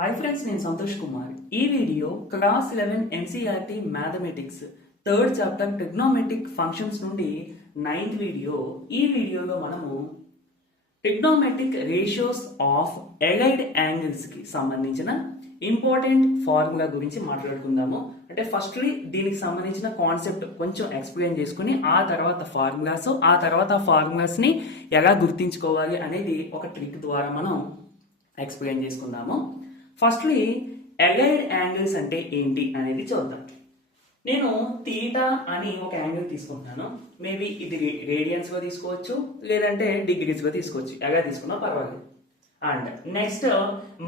Hi friends, నేను సంతోష్ కుమార్. ఈ video class 11 NCERT mathematics third chapter trigonometric functions నుండి 9th video. ఈ వీడియోలో మనము trigonometric ratios of allied angles కి సంబంధించిన ఇంపార్టెంట్ ఫార్ములా గురించి మాట్లాడుకుందాము. అంటే ఫస్ట్లీ దీనికి సంబంధించిన కాన్సెప్ట్ కొంచెం ఎక్స్ప్లెయిన్ చేసుకుని ఆ తర్వాత ఫార్ములాస్ ని ఎలా గుర్తించుకోవాలి అనేది ఒక ట్రిక్ ద్వారా మనం ఎక్స్ప్లెయిన్ చేసుకుందాము. ఫస్ట్లీ ఎలైడ్ యాంగిల్స్ అంటే ఏంటి అనేది చూద్దాం. నేను థీటా అని ఒక యాంగిల్ తీసుకుంటున్నాను. మేబీ ఇది రేడియన్స్ లో తీసుకోవచ్చు, లేదంటే డిగ్రీస్ లో తీసుకోవచ్చు. ఎలా తీసుకున్నా పర్వాలేదు. అండ్ నెక్స్ట్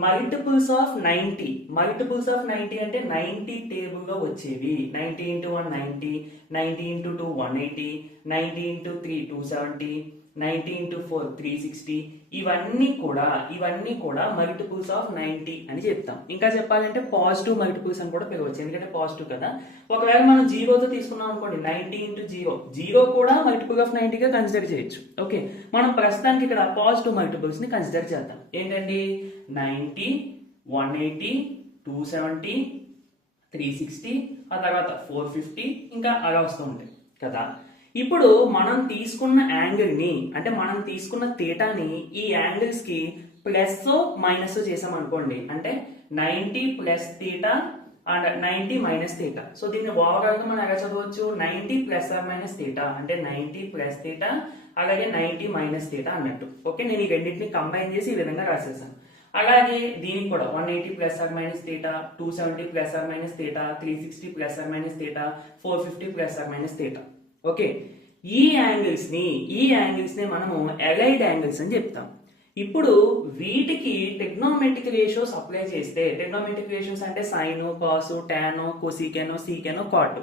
మల్టిపుల్స్ ఆఫ్ 90 అంటే 90 టేబుల్ లో వచ్చేవి. 90 into 1 90, 90 into 2 180, 90 into 3 270, 90 into 4 360. ఇవన్నీ కూడా మల్టిపుల్స్ ఆఫ్ 90 అని చెప్తాం. ఇంకా చెప్పాలంటే పాజిటివ్ మల్టిపుల్స్ అని కూడా పిలవచ్చు, ఎందుకంటే పాజిటివ్ కదా. ఒకవేళ మనం జీరోతో తీసుకున్నాం అనుకోండి, 90 into 0 కూడా మల్టిపుల్ ఆఫ్ 90 గా కన్సిడర్ చేయొచ్చు. ఓకే, మనం ప్రస్తుతానికి ఇక్కడ పాజిటివ్ మల్టిపుల్స్ ని కన్సిడర్ చేద్దాం. ఏంటండి? 90, 180, 270, 360, ఆ తర్వాత 450, ఇంకా అలా వస్తూ ఉంటాయి కదా. ఇప్పుడు మనం తీసుకున్న యాంగిల్ ని, అంటే మనం తీసుకున్న థీటాని ఈ యాంగిల్స్ కి ప్లస్ మైనస్ చేసాం అనుకోండి, అంటే 90 plus theta and 90 minus theta. So దీన్ని ఓవరాల్ గా మనం ఎలా చదవచ్చు? 90 ప్లస్ ఆర్ మైనస్ థీటా అంటే 90 ప్లస్ థీటా, అలాగే 90 మైనస్ థీటా అన్నట్టు. ఓకే, నేను ఈ రెండింటిని కంబైన్ చేసి ఈ విధంగా రాసేసాను. అలాగే దీనికి కూడా 180 plus or minus theta, 270 plus or minus theta, 360 plus or minus theta, 450 plus or minus theta. Okay, ఈ యాంగిల్స్ ని మనము ఎలైడ్ యాంగిల్స్ అని చెప్తాం. ఇప్పుడు వీటికి ట్రిగ్నోమెట్రిక్ రేషియోస్ అప్లై చేస్తే, ట్రిగ్నోమెట్రిక్ రేషియోస్ అంటే sine, cos, tan, cosecant, secant, cot,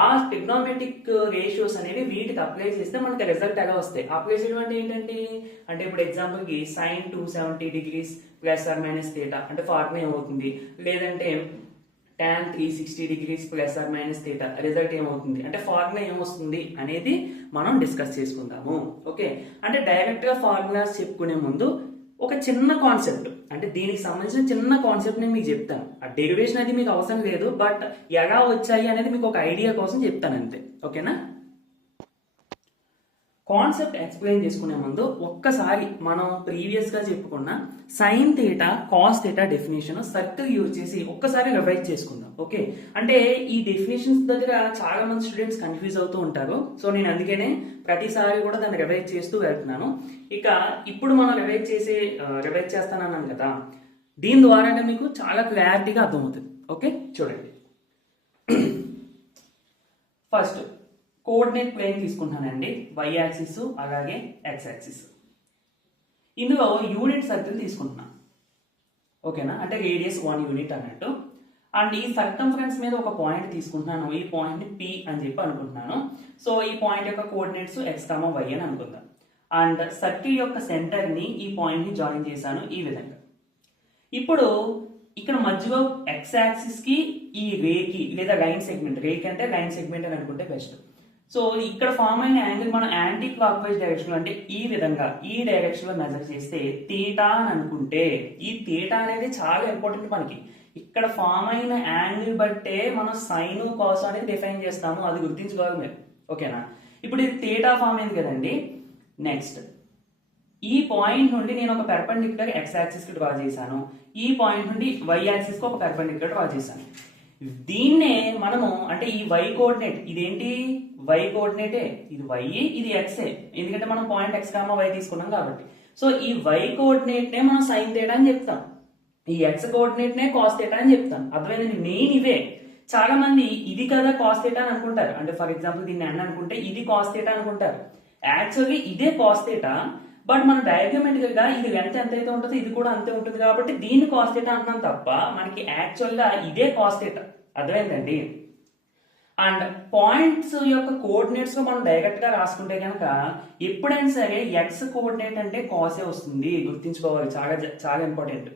ఆ ట్రిగ్నోమెట్రిక్ రేషియోస్ అనేవి వీటికి అప్లై చేస్తే మనకి రిజల్ట్ ఎలా వస్తాయి? అప్లై చేయడం అంటే ఏంటండి? అంటే ఇప్పుడు ఎగ్జాంపుల్ కి sine 270 degrees plus or minus theta అంటే ఫార్ములా ఏమవుతుంది? లేదంటే tan 360 degrees plus or minus theta result ఏమవుతుంది? అంటే ఫార్ములా ఏమొస్తుంది అనేది మనం డిస్కస్ చేసుకుందాము. ఓకే, అంటే డైరెక్ట్ గా ఫార్ములాస్ చెప్పుకునే ముందు ఒక చిన్న కాన్సెప్ట్, అంటే దీనికి సంబంధించిన చిన్న కాన్సెప్ట్ నేను మీకు చెప్తాను. ఆ డెరివేషన్ అది మీకు అవసరం లేదు, బట్ ఎలా వచ్చాయి అనేది మీకు ఒక ఐడియా కోసం చెప్తాను అంతే. ఓకేనా? కాన్సెప్ట్ ఎక్స్ప్లెయిన్ చేసుకునే ముందు ఒక్కసారి మనం ప్రీవియస్ గా చెప్పుకున్న sine theta, cos theta definition circle use చేసి ఒక్కసారి రివైజ్ చేసుకుందాం. ఓకే, అంటే ఈ డెఫినేషన్స్ దగ్గర చాలా మంది స్టూడెంట్స్ కన్ఫ్యూజ్ అవుతూ ఉంటారు. సో నేను అందుకనే ప్రతిసారి కూడా దాన్ని రివైజ్ చేస్తూ వెళ్తున్నాను. ఇక ఇప్పుడు మనం రివైజ్ చేస్తానన్నాను కదా, దీని ద్వారానే మీకు చాలా క్లారిటీగా అర్థమవుతుంది. ఓకే, చూడండి. ఫస్ట్ కోఆర్డినేట్ ప్లేన్ తీసుకుంటానండి, y యాక్సిస్ అలాగే x యాక్సిస్. ఇందులో యూనిట్ సర్కిల్ తీసుకుంటున్నాను. ఓకేనా, అంటే రేడియస్ 1 యూనిట్ అన్నట్టు. అండ్ ఈ సర్కంఫరెన్స్ మీద ఒక పాయింట్ తీసుకుంటున్నాను. ఈ పాయింట్ ని P అని చెప్పి అనుకుంటున్నాను. సో ఈ పాయింట్ యొక్క కోఆర్డినేట్స్ x, y అని అనుకుందాం. అండ్ సర్కిల్ యొక్క సెంటర్ ని ఈ పాయింట్ ని జాయిన్ చేశాను ఈ విధంగా. ఇప్పుడు ఇక్కడ మధ్యలో x యాక్సిస్ కి ఈ రేకి లేదా లైన్ సెగ్మెంట్, రేకి అంటే లైన్ సెగ్మెంట్ అని అనుకుంటే బెస్ట్. సో ఇక్కడ ఫామ్ అయిన యాంగిల్ మనం యాంటీ క్లాక్ వైజ్ డైరెక్షన్ లో, అంటే ఈ విధంగా ఈ డైరెక్షన్ లో మెజర్ చేస్తే థీటా అని అనుకుంటే, ఈ థీటా అనేది చాలా ఇంపార్టెంట్ మనకి. ఇక్కడ ఫామ్ అయిన యాంగిల్ బట్టే మనం సైన్, కాస్ అనేది డిఫైన్ చేస్తాము, అది గుర్తించుకోవాలి మీరు. ఓకేనా? ఇప్పుడు ఇది థీటా ఫామ్ అయింది కదండి. నెక్స్ట్ ఈ పాయింట్ నుండి నేను ఒక పెర్పెండిక్యులర్ x యాక్సిస్ కి డ్రా చేశాను, ఈ పాయింట్ నుండి y యాక్సిస్ కి ఒక పెర్పెండిక్యులర్ డ్రా చేశాను. దీన్నే మనము, అంటే ఈ y కోఆర్డినేట్, ఇదేంటి? y కోఆర్డినేటే, ఇది y, ఇది x, ఎందుకంటే మనం పాయింట్ x, y తీసుకున్నాం కాబట్టి. సో ఈ y కోఆర్డినేట్ నే మనం సైన్ థీటా అని చెప్తాం, ఈ x కోఆర్డినేట్ నే కాస్ థీటా అని చెప్తాం. అర్థమైందండి? మెయిన్ ఇవే. చాలా మంది ఇది కదా కాస్ థీటా అని అనుకుంటారు. అంటే ఫర్ ఎగ్జాంపుల్ దీన్ని n అనుకుంటే ఇది కాస్ థీటా అనుకుంటారు. యాక్చువల్లీ ఇదే కాస్ థీటా, బట్ మన డయాగ్రమాటికల్ గా ఇది లెంత్ ఎంత అయితే ఉంటుందో ఇది కూడా అంతే ఉంటుంది కాబట్టి దీన్ని కాస్ థీటా అంటున్నాం తప్ప మనకి యాక్చువల్ గా ఇదే కాస్ థీటా. అర్థమైందండి? అండ్ పాయింట్స్ యొక్క కోఆర్డినేట్స్ మనం డైరెక్ట్ గా రాసుకుంటే కనుక ఎప్పుడైనా సరే x కోఆర్డినేట్ అంటే కాసే వస్తుంది, గుర్తించుకోవాలి, చాలా చాలా ఇంపార్టెంట్.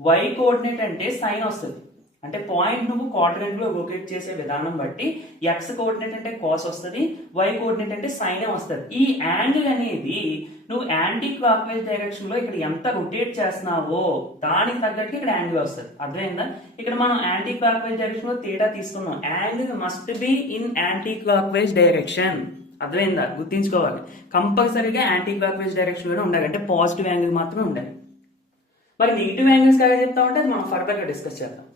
y కోఆర్డినేట్ అంటే సైన్ వస్తుంది. అంటే పాయింట్ నువ్వు క్వాడ్రంట్ లో లొకేట్ చేసే విధానం బట్టి ఎక్స్ కోఆర్డినేట్ అంటే కాస్ వస్తుంది, వై కోఆర్డినేట్ అంటే సైన్ వస్తుంది. ఈ యాంగిల్ అనేది నువ్వు యాంటీ క్లాక్ వైజ్ డైరెక్షన్ లో ఇక్కడ ఎంత రొటేట్ చేస్తున్నావో దానికి తగ్గట్టు ఇక్కడ యాంగిల్ వస్తుంది. అర్థమైందా? ఇక్కడ మనం యాంటీ క్లాక్ వైజ్ డైరెక్షన్ లో థీటా తీసుకున్నాం. Angle must be in anti clock wise direction. అర్థమైందా? గుర్తించుకోవాలి, కంపల్సరీగా యాంటీ క్లాక్ వైజ్ డైరెక్షన్ లోనే ఉండాలి. అంటే పాజిటివ్ యాంగిల్ మాత్రమే ఉండాలి. మరి నెగిటివ్ యాంగిల్స్ కాగా చెప్తా ఉంటే అది మనం ఫర్దర్ గా డిస్కస్ చేద్దాం.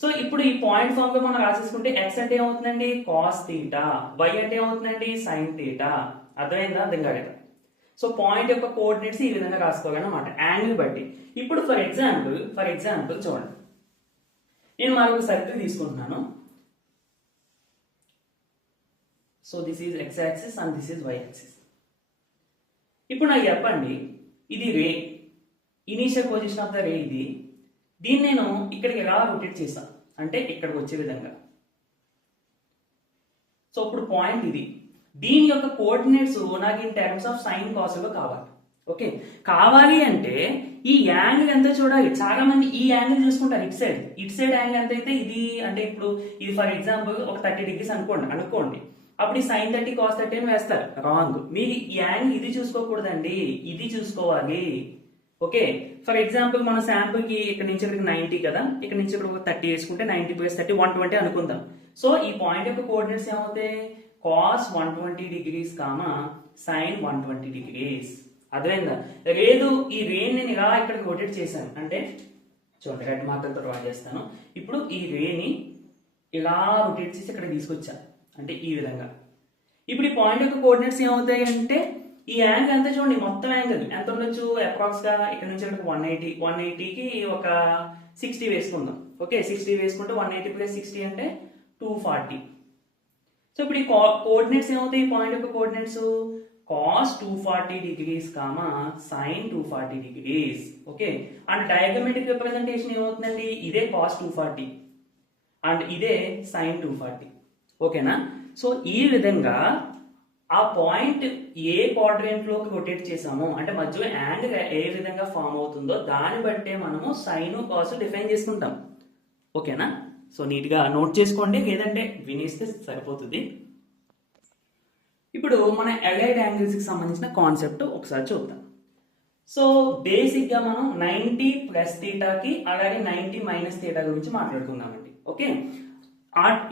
సో ఇప్పుడు ఈ పాయింట్ ఫామ్ లో మనం రాసేసుకుంటే ఎక్స్ అంటే ఏమవుతుందండి కాస్ థీటా, వై అంటే ఏమవుతుందండి సైన్ థీటా. అర్థమైందా? అర్థం కాలేదు. సో పాయింట్ యొక్క కోఆర్డినేట్స్ ఈ విధంగా రాసుకోవాలన్నమాట యాంగిల్ బట్టి. ఇప్పుడు ఫర్ ఎగ్జాంపుల్ చూడండి, నేను మరొక సర్కిల్ తీసుకుంటున్నాను. So this is X axis and this is Y axis. ఇప్పుడు నాకు చెప్పండి, ఇది ray, initial position of the ray ఇది. దీన్ని నేను ఇక్కడికి ఎలా రొటేట్ చేశాను అంటే ఇక్కడికి వచ్చే విధంగా. సో ఇప్పుడు పాయింట్ ఇది, దీని యొక్క కోఆర్డినేట్స్ నాకు ఇన్ టర్మ్స్ ఆఫ్ సైన్ కాస్లో కావాలి. ఓకే, కావాలి అంటే ఈ యాంగిల్ ఎంత చూడాలి. చాలా మంది ఈ యాంగిల్ చూసుకుంటారు, ఇట్ సైడ్ యాంగిల్ ఎంత అయితే ఇది, అంటే ఇప్పుడు ఇది ఫర్ ఎగ్జాంపుల్ ఒక 30 degrees అనుకోండి. అప్పుడు ఈ సైన్ 30 cos 30 అని వేస్తారు. రాంగ్. మీరు ఈ యాంగిల్ ఇది చూసుకోకూడదండి, ఇది చూసుకోవాలి. ఓకే, ఫర్ ఎగ్జాంపుల్ మన శాంపుల్ కి ఇక్కడ నుంచి ఇక్కడికి 90 కదా, ఇక్కడ నుంచి ఇక్కడ ఒక 30 వేసుకుంటే 90 + 30 120 అనుకుందాం. సో ఈ పాయింట్ యొక్క కోఆర్డినేట్స్ ఏమవుతాయి cos 120 degrees sin 120 degrees. అర్థమైందా? లేదు, ఈ రేని నేను ఇలా ఇక్కడికి రొటేట్ చేశాను అంటే చూడండి, రెడ్ మార్కర్తో డ్రా చేస్తాను. ఇప్పుడు ఈ రేని ఇలా రొటేట్ చేసి ఇక్కడ తీసుకొచ్చాను అంటే ఈ విధంగా. ఇప్పుడు ఈ పాయింట్ యొక్క కోఆర్డినేట్స్ ఏమవుతాయి అంటే ఈ యాంగిల్ అంతా చూడండి, మొత్తం యాంగిల్ ఎంత ఉండొచ్చు అప్రాక్స్ గా ఇక్కడ నుంచి ఇక్కడికి 180కి ఒక 60 వేసుకుందాం. ఓకే, 60 వేసుకుంటే 180 + 60 అంటే 240. సో ఇప్పుడు ఈ కోఆర్డినేట్స్ ఏమవుతాయి, ఈ పాయింట్ యొక్క coordinates cos 240 degrees sin 240 degrees. Okay, and diagrammatic representation ఏమవుతుందండి, ఇదే cos 240 అండ్ ఇదే sin 240. ఓకేనా? సో ఈ విధంగా ఆ పాయింట్ ఏ క్వాడ్రెంట్ లోకి రొటేట్ చేసామో అంటే మధ్యలో యాంగిల్ ఏ విధంగా ఫామ్ అవుతుందో దాన్ని బట్టే మనము సైన్ కాస్ డిఫైన్ చేసుకుంటాం. ఓకేనా? సో నీట్ గా నోట్ చేసుకోండి, లేదంటే వినేస్తే సరిపోతుంది. ఇప్పుడు మన అలైడ్ యాంగిల్స్ కి సంబంధించిన కాన్సెప్ట్ ఒకసారి చూద్దాం. సో బేసిక్ గా మనం 90 + θకి అలాగే 90 - θ గురించి మాట్లాడుకుందామండి. ఓకే,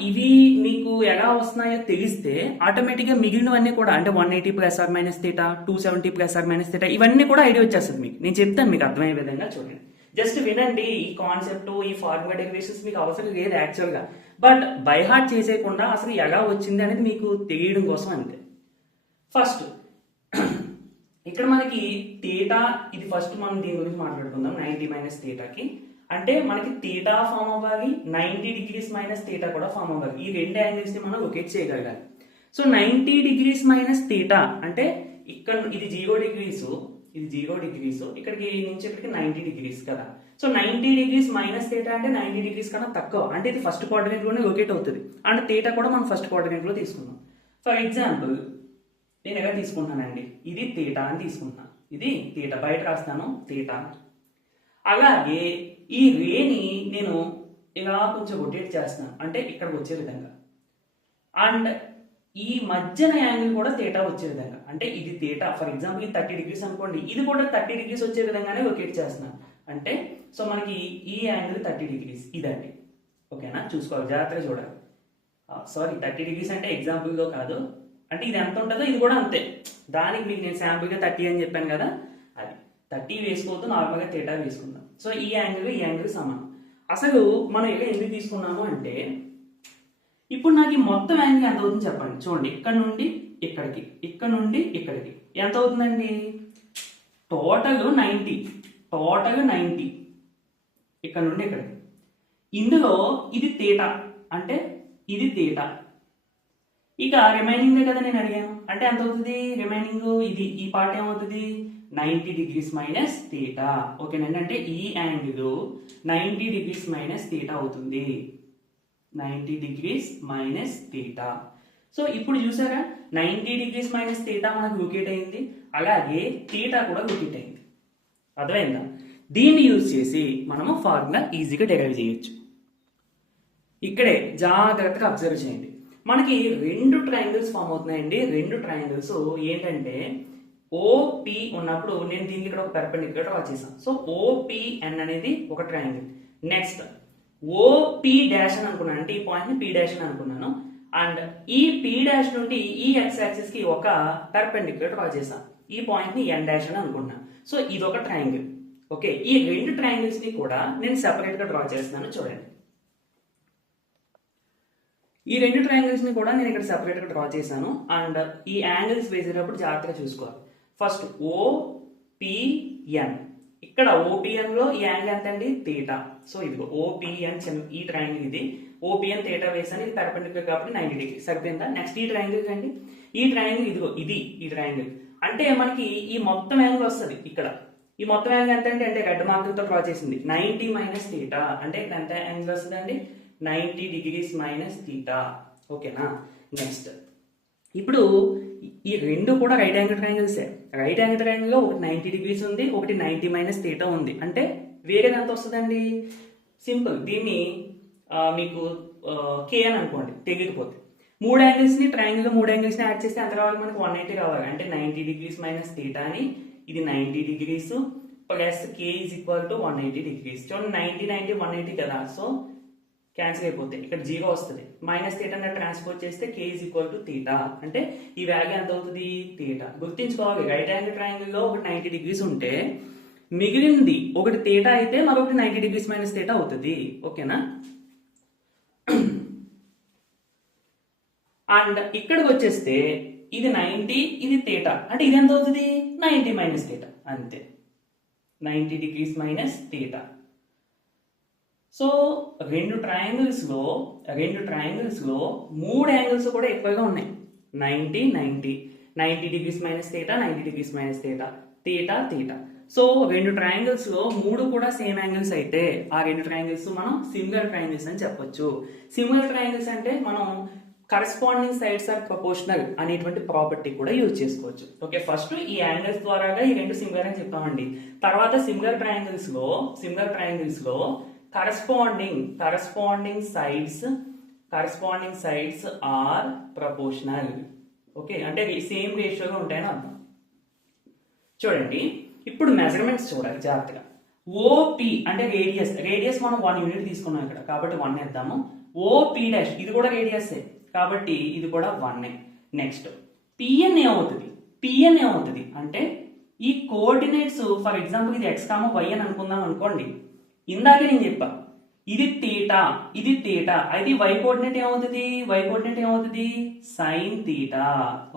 ఇవి మీకు ఎలా వస్తున్నాయో తెలిస్తే ఆటోమేటిక్ గా మిగిలినవన్నీ కూడా అంటే 180 ± θ, 270 ± θ ఇవన్నీ కూడా ఐడియా వచ్చేస్తుంది మీకు. నేను చెప్తాను మీకు అర్థమయ్యే విధంగా. చూడండి, జస్ట్ వినండి. ఈ కాన్సెప్ట్ ఈ ఫార్ములా డెరివేషన్స్ మీకు అవసరం లేదు యాక్చువల్ గా, బట్ బై హార్ట్ చేసేయకుండా అసలు ఎలా వచ్చింది అనేది మీకు తెలియడం కోసం అంతే. ఫస్ట్ ఇక్కడ మనకి థీటా, ఇది ఫస్ట్ మనం దీని గురించి మాట్లాడుకుందాం. 90 - θకి అంటే మనకి థీటా ఫామ్ అవ్వాలి, 90 degrees - θ కూడా ఫామ్ అవ్వాలి. ఈ రెండు యాంగిల్స్ ని మనం లొకేట్ చేయగలగాలి. సో 90 degrees - θ అంటే ఇక్కడ ఇది 0 degrees, ఇది 0 degrees, ఇక్కడికి నుంచి ఇక్కడికి 90 degrees కదా. సో 90 degrees - θ అంటే 90 degrees కన్నా తక్కువ, అంటే ఇది ఫస్ట్ క్వాడ్రంట్ లోనే లొకేట్ అవుతుంది. అండ్ థీటా కూడా మనం ఫస్ట్ క్వాడ్రంట్ లో తీసుకుందాం. ఫర్ ఎగ్జాంపుల్ నేను ఎలా తీసుకుంటానండి, ఇది థీటా అని తీసుకుంటున్నాను, ఇది థీటా, బయట రాస్తాను థీటా. అలాగే ఈ రేని నేను ఇలా కొంచెం రొటేట్ చేస్తున్నాను అంటే ఇక్కడికి వచ్చే విధంగా. అండ్ ఈ మధ్యన యాంగిల్ కూడా థీటా వచ్చే విధంగా, అంటే ఇది థీటా ఫర్ ఎగ్జాంపుల్ ఇది 30 degrees అనుకోండి, ఇది కూడా 30 degrees వచ్చే విధంగానే లొకేట్ చేస్తున్నాను. అంటే సో మనకి ఈ యాంగిల్ 30 degrees ఇదండి. ఓకేనా? చూసుకోవాలి, జాగ్రత్తగా చూడాలి. సారీ, 30 degrees అంటే ఎగ్జాంపుల్తో కాదు, అంటే ఇది ఎంత ఉంటుందో ఇది కూడా అంతే. దానికి మీకు నేను శాంపుల్గా 30 అని చెప్పాను కదా, అది 30 వేసుకోవద్దు, నార్మల్గా థీటా వేసుకుందాం. సో ఈ యాంగిల్ సమానం. అసలు మనం ఇలా ఎందుకు తీసుకున్నాము అంటే ఇప్పుడు నాకు ఈ మొత్తం యాంగిల్ ఎంత అవుతుంది చెప్పండి. చూడండి, ఇక్కడ నుండి ఇక్కడికి, ఇక్కడ నుండి ఇక్కడికి ఎంత అవుతుందండి? టోటల్ 90 ఇక్కడ నుండి ఇక్కడికి. ఇందులో ఇది థీటా అంటే ఇది థీటా. ఇక రిమైనింగ్ కదా నేను అడిగాను, అంటే ఎంత అవుతుంది రిమైనింగ్? ఇది ఈ పార్ట్ ఏమవుతుంది 90 degrees - θ. ఓకేనండి, అంటే ఈ యాంగిల్ 90 degrees - θ అవుతుంది. 90 degrees - θ. సో ఇప్పుడు చూసారా 90 degrees - θ మనకు లొకేట్ అయింది, అలాగే థీటా కూడా లొకేట్ అయింది. అర్థమైందా? దీన్ని యూజ్ చేసి మనము ఫార్ములా ఈజీగా డెరైవ్ చేయొచ్చు. ఇక్కడే జాగ్రత్తగా అబ్జర్వ్ చేయండి. మనకి రెండు ట్రయాంగిల్స్ ఫామ్ అవుతున్నాయండి. రెండు ట్రయాంగిల్స్ ఏంటంటే ఓపి ఉన్నప్పుడు నేను దీనికి ఇక్కడ ఒక పెర్పెండిక్యులర్ డ్రా చేశాను. సో ఓపిఎన్ అనేది ఒక ట్రయాంగిల్. నెక్స్ట్ ఓపి డాష్ అని అనుకున్నాను, అంటే ఈ పాయింట్ ని పి డాష్ అని అనుకున్నాను. అండ్ ఈ పి డాష్ నుండి ఈ ఎక్స్ యాక్సిస్ కి ఒక పెర్పెండిక్యులర్ డ్రా చేశాను. ఈ పాయింట్ ని ఎన్ డాష్ అని అనుకున్నాను. సో ఇది ఒక ట్రయాంగిల్. ఓకే, ఈ రెండు ట్రయాంగిల్స్ ని కూడా నేను సెపరేట్ గా డ్రా చేస్తున్నాను. చూడండి, ఈ రెండు ట్రయాంగిల్స్ ని కూడా నేను ఇక్కడ సెపరేట్ గా డ్రా చేశాను. అండ్ ఈ యాంగిల్స్ వేసేటప్పుడు జాగ్రత్తగా చూసుకోవాలి. ఫస్ట్ ఓపిఎన్, ఇక్కడ ఓపిఎన్ లో ఈ యాంగిల్ ఎంత అండి? థీటా. సో ఇదిగో ఓపిఎన్, ఈ ట్రయాంగిల్ ఇది ఓపిఎన్ థీటా వేసాను, ఇది పెర్పెండిక్యులర్ కాబట్టి 90 డిగ్రీ. సరిపోయిందా? నెక్స్ట్ ఈ ట్రయాంగిల్ అండి, ఈ ట్రయాంగిల్ ఇదిగో ఇది ఈ ట్రయాంగిల్. అంటే మనకి ఈ మొత్తం యాంగిల్ వస్తుంది ఇక్కడ. ఈ మొత్తం యాంగిల్ ఎంత అంటే రెడ్ మార్కులతో డ్రా చేసింది 90 మైనస్ థీటా. అంటే ఎంత యాంగిల్ వస్తుంది అండి? 90 డిగ్రీస్ మైనస్ థీటా. ఓకేనా? నెక్స్ట్ ఇప్పుడు ఈ రెండు కూడా రైట్ యాంగిల్ ట్రయాంగిల్సే. రైట్ యాంగిల్ ట్రయాంగిల్ లో ఒకటి 90 డిగ్రీస్ ఉంది, ఒకటి 90 మైనస్ థీటా ఉంది. అంటే వేరేది ఎంత వస్తుందండి? సింపుల్, దీన్ని మీకు కే అని అనుకోండి తెలియకపోతే. మూడు యాంగిల్స్ ని ట్రయాంగిల్ లో మూడు యాంగిల్స్ ని యాడ్ చేస్తే ఎంత రావాలి మనకి? 180 రావాలి. అంటే 90 డిగ్రీస్ మైనస్ థీటా అని ఇది 90 degrees plus K is equal to 180 degrees. చూడండి 90 90 180 కదా, సో క్యాన్సిల్ అయిపోతే ఇక్కడ 0 వస్తుంది. మైనస్ థీటా ట్రాన్స్పోర్ట్ చేస్తే కే ఈజ్ ఈక్వల్ టు థీటా. అంటే ఈ వాల్యూ ఎంత అవుతుంది? థీటా. గుర్తించుకోవాలి, రైట్ యాంగిల్ ట్రయాంగిల్ లో ఒకటి 90 డిగ్రీస్ ఉంటే మిగిలింది ఒకటి థీటా అయితే మరొకటి 90 డిగ్రీస్ మైనస్ థీటా అవుతుంది. ఓకేనా? అండ్ ఇక్కడికి వచ్చేస్తే ఇది 90, ఇది థీటా. అంటే ఇది ఎంత అవుతుంది? 90 మైనస్ థీటా. అంతే, 90 డిగ్రీస్ మైనస్ థీటా. సో రెండు ట్రయాంగిల్స్ లో మూడు యాంగిల్స్ కూడా ఎక్కువగా ఉన్నాయి. 90 90 90 degrees minus theta, 90 degrees minus theta, theta theta. So రెండు ట్రయాంగిల్స్ లో మూడు కూడా సేమ్ యాంగిల్స్ అయితే ఆ రెండు ట్రయాంగిల్స్ మనం సిమిలర్ ట్రయాంగిల్స్ అని చెప్పొచ్చు. సిమిలర్ ట్రయాంగిల్స్ అంటే మనం కరెస్పాండింగ్ సైడ్స్ ఆర్ ప్రపోర్షనల్ అనేటువంటి ప్రాపర్టీ కూడా యూజ్ చేసుకోవచ్చు. ఓకే, ఫస్ట్ ఈ యాంగిల్స్ ద్వారాగా ఈ రెండు సిమిలర్ అని చెప్పామండి. తర్వాత సిమిలర్ ట్రయాంగిల్స్ లో corresponding sides are proportional. Okay, అంటే సేమ్ రేషియోగా ఉంటాయని అర్థం. చూడండి, ఇప్పుడు మెజర్మెంట్స్ చూడాలి జాగ్రత్తగా. ఓపి అంటే రేడియస్ మనం 1 యూనిట్ తీసుకున్నాం ఇక్కడ కాబట్టి 1 వేద్దాము. ఓపి డాష్ ఇది కూడా రేడియస్ కాబట్టి ఇది కూడా 1. నెక్స్ట్ పిఎన్ ఏమవుతుంది అంటే ఈ కోఆర్డినేట్స్, ఫర్ ఎగ్జాంపుల్ ఇది ఎక్స్ కామా వై అని అనుకుందాం అనుకోండి. ఇందాకే నేను చెప్పా ఇది థీటా, ఇది థీటా అయితే వై కోఆర్డినేట్ ఏమవుతుంది? Sine theta.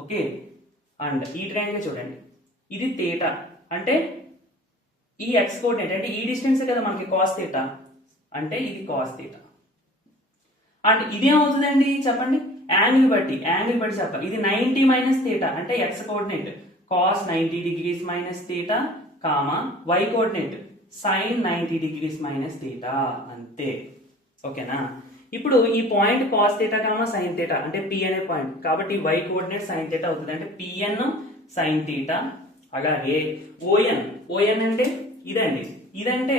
ఓకే, అండ్ ఈ ట్రయాంగిల్ చూడండి, ఇది థీటా అంటే ఈ ఎక్స్ కోఆర్డినేట్ అంటే ఈ డిస్టెన్స్ కదా మనకి కాస్ థీటా, అంటే ఇది కాస్ థీటా. అండ్ ఇదేమవుతుందండి చెప్పండి? యాంగిల్ బట్టి చెప్పాలి. ఇది 90 మైనస్ థీటా అంటే X coordinate cos 90 degrees minus theta comma Y coordinate sine 90 degrees minus theta. అంతే. ఓకేనా? ఇప్పుడు ఈ point cos theta comma sine theta అంటే పి అనే పాయింట్ కాబట్టి వై కోఆర్డినేట్ సైన్ థీటా అవుతుంది. అంటే పిఎన్ సైన్ థీటా. అలాగే ఓఎన్ అంటే ఇదంటే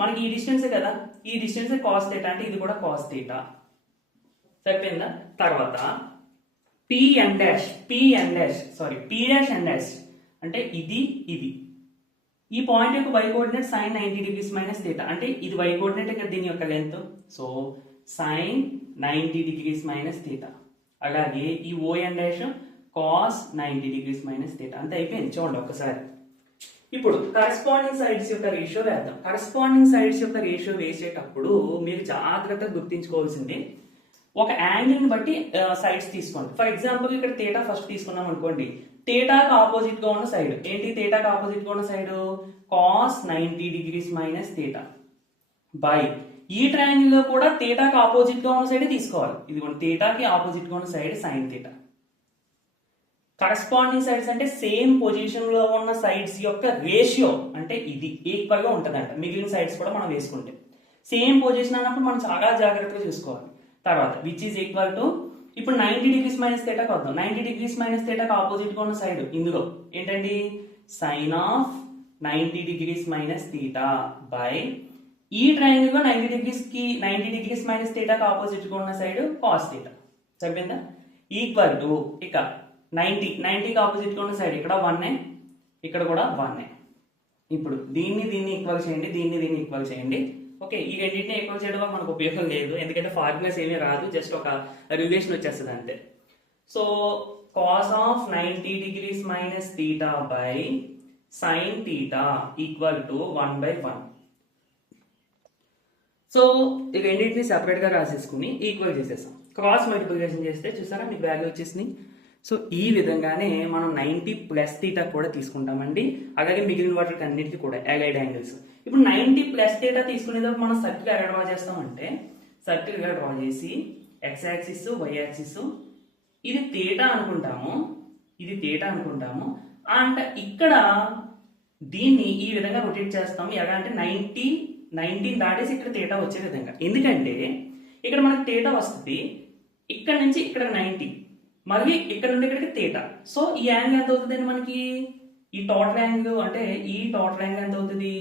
మనకి ఈ డిస్టెన్స్ కదా, ఈ డిస్టెన్స్ కాస్ థీటా అంటే ఇది కూడా కాస్ థీటా. సరిపోయిందా? తర్వాత పి డాష్ అంటే ఇది ఈ పాయింట్ యొక్క Y coordinate sine 90 degrees minus theta అంటే ఇది వై కోఆర్డినేట్ ఇక్కడ దీని యొక్క length. So sine 90 degrees minus theta. అలాగే ఈ ON dash cos 90 degrees minus theta. అంతే అయిపోయింది. చూడండి ఒకసారి. ఇప్పుడు కరెస్పాండింగ్ సైడ్స్ యొక్క రేషియో వేద్దాం. కరెస్పాండింగ్ సైడ్స్ యొక్క రేషియో వేసేటప్పుడు మీరు జాగ్రత్తగా గుర్తించుకోవాల్సింది ఒక యాంగిల్ ని బట్టి సైడ్స్ తీసుకోండి. ఫర్ ఎగ్జాంపుల్ ఇక్కడ థీటా ఫస్ట్ తీసుకున్నాం అనుకోండి. థీటాకి ఆపోజిట్ గా ఉన్న సైడ్ ఏంటి? థీటాకి ఆపోజిట్ గా ఉన్న side cos 90 degrees minus theta by ఈ ట్రయాంగిల్ లో కూడా థీటాకి ఆపోజిట్ గా ఉన్న సైడ్ తీసుకోవాలి. ఇది థీటాకి ఆపోజిట్ గా ఉన్న side sine theta. Corresponding sides అంటే సేమ్ పొజిషన్ లో ఉన్న సైడ్స్ యొక్క రేషియో అంటే ఇది ఈక్వల్ గా ఉంటదంట. మిగిలిన సైడ్స్ కూడా మనం వేసుకుంటే సేమ్ పొజిషన్ అన్నప్పుడు మనం చాలా జాగ్రత్తగా చూసుకోవాలి. తర్వాత విచ్ ఈజ్ ఈక్వల్ టు ఇప్పుడు 90 డిగ్రీస్ మైనస్ థీటాకి వద్దాం. 90 డిగ్రీస్ మైనస్ థీటాకి ఆపోజిట్ గా ఉన్న సైడ్ ఇందులో ఏంటండి? Sine of 90 degrees minus theta by ఈ ట్రయాంగిల్ లో 90 డిగ్రీస్ కి 90 డిగ్రీస్ మైనస్ థీటాకి ఆపోజిట్ గా ఉన్న సైడ్ కాస్ థీటా సరిపోయిందా ఈక్వల్ టు ఇక 90కి ఆపోజిట్ గా ఉన్న సైడ్ ఇక్కడ 1 ఇక్కడ కూడా 1 ఇప్పుడు దీన్ని ఈక్వల్ చేయండి దీన్ని ఈక్వల్ చేయండి ఓకే ఈ రెండింటిని ఈక్వల్ చేయడం వల్ల మనకు ఉపయోగం లేదు ఎందుకంటే ఫార్ములాస్ ఏమీ రాదు జస్ట్ ఒక రిలేషన్ వచ్చేస్తుంది అంతే so cos of 90 degrees minus theta by sin theta equal to 1/1 so ఈ రెండింటిని సెపరేట్ గా రాసేసుకుని ఈక్వల్ చేసేసాం క్రాస్ మల్టిప్లికేషన్ చేస్తే చూసారా మీకు వాల్యూ వచ్చేసింది సో ఈ విధంగానే మనం 90 ప్లస్ థీటా కూడా తీసుకుంటామండి అలాగే మిగిలిన వాటికి అన్నిటికీ కూడా అలైడ్ యాంగిల్స్ ఇప్పుడు 90 ప్లస్ థీటా తీసుకునేటప్పుడు మనం సర్కిల్ ఎలా డ్రా చేస్తామంటే సర్కిల్ గా డ్రా చేసి ఎక్స్ యాక్సిస్ వై యాక్సిస్ ఇది థీటా అనుకుంటాము అండ్ ఇక్కడ దీన్ని ఈ విధంగా రొటేట్ చేస్తాము ఎలా అంటే 19 దాటేసి ఇక్కడ థీటా వచ్చే విధంగా ఎందుకంటే ఇక్కడ మనకి థీటా వస్తుంది ఇక్కడ నుంచి ఇక్కడ 90 మళ్ళీ ఇక్కడ నుండి ఇక్కడికి థీటా సో ఈ యాంగిల్ ఎంత అవుతుంది మనకి ఈ టోటల్ యాంగిల్ ఎంత అవుతుంది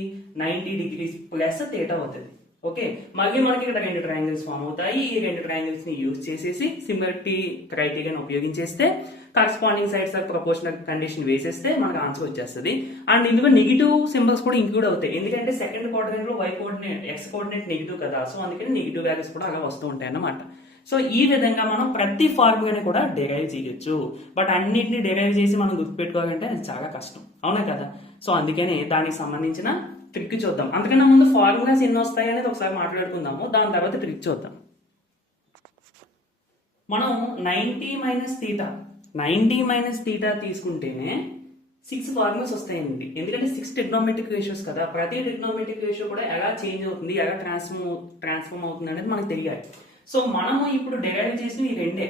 90 డిగ్రీస్ ప్లస్ థీటా అవుతుంది ఓకే మళ్ళీ మనకి ఇక్కడ రెండు ట్రయాంగిల్స్ ఫామ్ అవుతాయి ఈ రెండు ట్రయాంగిల్స్ ని యూజ్ చేసేసి సిమిలారిటీ క్రైటీరియాని ఉపయోగించేస్తే corresponding sides are proportional condition వేసేస్తే మనకు ఆన్సర్ వచ్చేస్తుంది అండ్ ఇందులో నెగిటివ్ సింబల్స్ కూడా ఇంక్లూడ్ అవుతాయి ఎందుకంటే సెకండ్ క్వాడ్రంట్ లో y coordinate x coordinate negative కదా సో అందుకని నెగిటివ్ వాల్యూస్ కూడా అలా వస్తూ ఉంటాయి అన్నమాట సో ఈ విధంగా మనం ప్రతి ఫార్ములాని కూడా డెరైవ్ చేయొచ్చు బట్ అన్నిటిని డెరైవ్ చేసి మనం గుర్తుపెట్టుకోవాలంటే అది చాలా కష్టం అవునా కదా సో అందుకని దానికి సంబంధించిన ట్రిక్ చూద్దాం అందుకన్నా ముందు ఫార్ములాస్ ఎన్ని వస్తాయి అనేది ఒకసారి మాట్లాడుకుందాము దాని తర్వాత ట్రిక్ చూద్దాం మనం 90 మైనస్ థీటా తీసుకుంటేనే 6 ఫార్ములాస్ వస్తాయండి ఎందుకంటే 6 ట్రిగ్నోమెట్రిక్ రేషియోస్ కదా ప్రతి ట్రిగ్నోమెట్రిక్ రేషియో కూడా ఎలా చేంజ్ అవుతుంది ఎలా ట్రాన్స్ఫార్మ్ అవుతుంది అనేది మనకు తెలియాలి సో మనము ఇప్పుడు డెరైవ్ చేసిన ఈ రెండే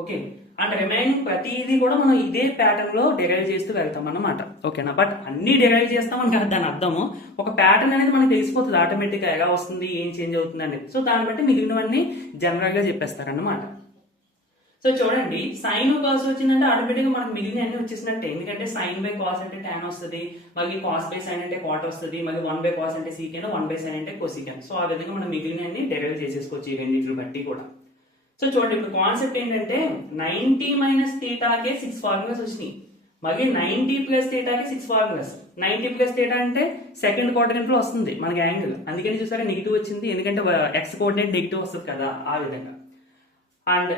ఓకే అండ్ రిమైనింగ్ ప్రతిదీ కూడా మనం ఇదే ప్యాటర్న్ లో డెరైవ్ చేస్తూ వెళ్తాం అన్నమాట ఓకేనా బట్ అన్ని డెరైవ్ చేస్తామని కాదు దాని అర్థము ఒక ప్యాటర్న్ అనేది మనకు తెలిసిపోతుంది ఆటోమేటిక్ గా ఎలా వస్తుంది ఏం చేంజ్ అవుతుంది అనేది సో దాన్ని బట్టి మిగిలినవన్నీ జనరల్ గా చెప్పేస్తారన్నమాట సో చూడండి సైన్ కాస్ వచ్చిందంటే ఆటోమేటిక్ గా మనకు మిగిలిన అన్ని వచ్చేసినట్టే ఎందుకంటే సైన్ బై కాస్ అంటే tan వస్తుంది మళ్ళీ కాస్ బై సైన్ అంటే కాట్ వస్తుంది మళ్ళీ 1 బై కాస్ అంటే సీకెన్ 1 బై సైన్ అంటే కోసికెన్ సో ఆ విధంగా మనం మిగిలిన అన్ని డెరైవ్ చేసేసుకోవచ్చు ఈ రెండింటిని బట్టి కూడా సో చూడండి ఇప్పుడు కాన్సెప్ట్ ఏంటంటే 90 మైనస్ థీటాకే 6 ఫార్ములాస్ వచ్చినాయి మళ్ళీ 90 ప్లస్ థీటాకి 6 ఫార్ములాస్ 90 ప్లస్ థీటా అంటే సెకండ్ క్వాడ్రంట్ లో వస్తుంది మనకి యాంగిల్ అందుకని చూసారా నెగిటివ్ వచ్చింది ఎందుకంటే ఎక్స్ కోఆర్డినేట్ నెగిటివ్ వస్తుంది కదా ఆ విధంగా అండ్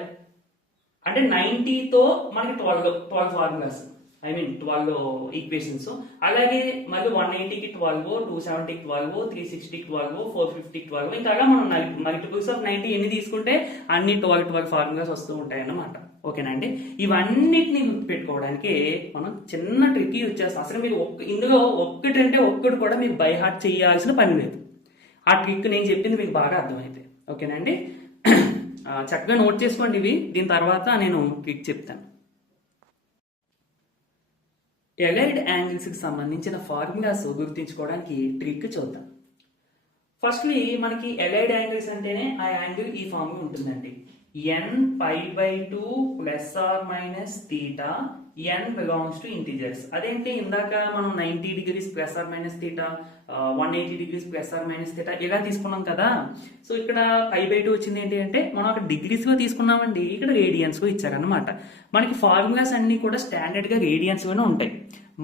అంటే 90తో మనకి 12 ఫార్ములాస్ 12 ఈక్వేషన్స్ అలాగే మళ్ళీ 180కి 12 270కి 12 360కి 12 450కి 12 ఇంకా మనం మల్టిపుల్స్ ఆఫ్ 90 ఎన్ని తీసుకుంటే అన్ని 12 ఫార్ములాస్ వస్తూ ఉంటాయి అన్నమాట ఓకేనండి ఇవన్నిటిని గుర్తుపెట్టుకోవడానికి మనం చిన్న ట్రిక్ యూజ్ చేస్తాం అసలు మీరు ఇందులో ఒక్కటి కూడా మీరు బై హార్ట్ చేయాల్సిన పని లేదు ఆ ట్రిక్ నేను చెప్పింది మీకు బాగా అర్థమైతే ఓకేనండి చక్కగా నోట్ చేసుకోండి ఇవి దీని తర్వాత నేను ట్రిక్ చెప్తాను ఎలైడ్ యాంగిల్స్ కి సంబంధించిన ఫార్ములాస్ గుర్తించుకోవడానికి ట్రిక్ చూద్దాం ఫస్ట్లీ మనకి ఎలైడ్ యాంగిల్స్ అంటేనే ఆ యాంగిల్ ఈ ఫామ్ లో ఉంటుందండి n π/2 plus or minus theta n belongs to integers అదేంటి ఇందాక మనం 90 degrees plus or minus theta 180 degrees plus or minus theta ఇలా తీసుకున్నాం కదా సో ఇక్కడ π/2 వచ్చింది ఏంటి అంటే మనం అక్కడ డిగ్రీస్ లో తీసుకున్నామండి ఇక్కడ రేడియన్స్ లో ఇచ్చారనమాట మనకి ఫార్ములాస్ అన్ని కూడా స్టాండర్డ్ గా రేడియన్స్ లోనే ఉంటాయి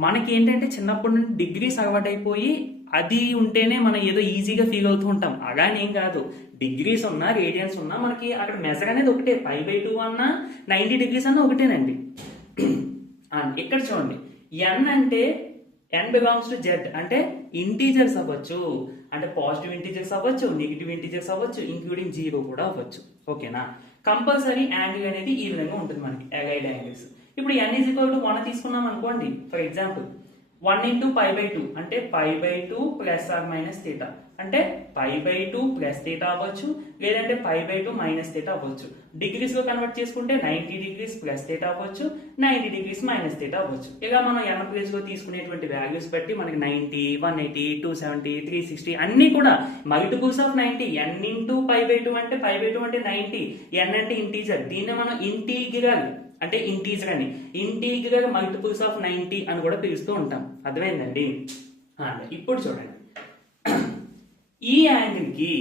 మనకి ఏంటంటే చిన్నప్పటి నుండి డిగ్రీస్ అలవాటు అయిపోయి అది ఉంటేనే మనం ఏదో ఈజీగా ఫీల్ అవుతూ ఉంటాం అలానే ఏం కాదు డిగ్రీస్ ఉన్నా రేడియన్స్ ఉన్నా మనకి అక్కడ మెజర్ అనేది ఒకటే π/2 అన్నా 90 డిగ్రీస్ అన్నా ఒకటేనండి ఇక్కడ చూడండి n అంటే n బిలాంగ్స్ టు z అంటే ఇంటీజర్స్ అవ్వచ్చు అంటే పాజిటివ్ ఇంటీజర్స్ అవ్వచ్చు నెగిటివ్ ఇంటీజర్స్ అవ్వచ్చు ఇంక్లూడింగ్ 0 కూడా అవ్వచ్చు ఓకేనా కంపల్సరీ యాంగిల్ అనేది ఈ విధంగా ఉంటుంది మనకి అలైడ్ యాంగిల్స్ ఇప్పుడు n = 1 తీసుకున్నాం అనుకోండి ఫర్ ఎగ్జాంపుల్ 1 × π/2 అంటే π/2 ప్లస్ ఆర్ మైనస్ థీటా అంటే π/2 ప్లస్ థీటా అవ్వచ్చు లేదంటే π/2 మైనస్ థీటా అవ్వచ్చు డిగ్రీస్ లో కన్వర్ట్ చేసుకుంటే 90 డిగ్రీస్ ప్లస్ థీటా అవ్వచ్చు 90 డిగ్రీస్ మైనస్ థీటా అవ్వచ్చు ఇలా మనం n ప్లేస్ లో తీసుకునేటువంటి వాల్యూస్ బట్టి మనకి 90 180 270 360 అన్ని కూడా మల్టిపుల్స్ ఆఫ్ 90 n × π/2 అంటే π/2 అంటే 90 n అంటే ఇంటీజర్ దీన్ని మనం ఇంటిగ్రల్ అంటే ఇంటీగ్రల్ మల్టిపుల్స్ ఆఫ్ 90 అని కూడా పిలుస్తూ ఉంటాం అర్థమైందండి ఇప్పుడు చూడండి ఈ యాంగిల్ కి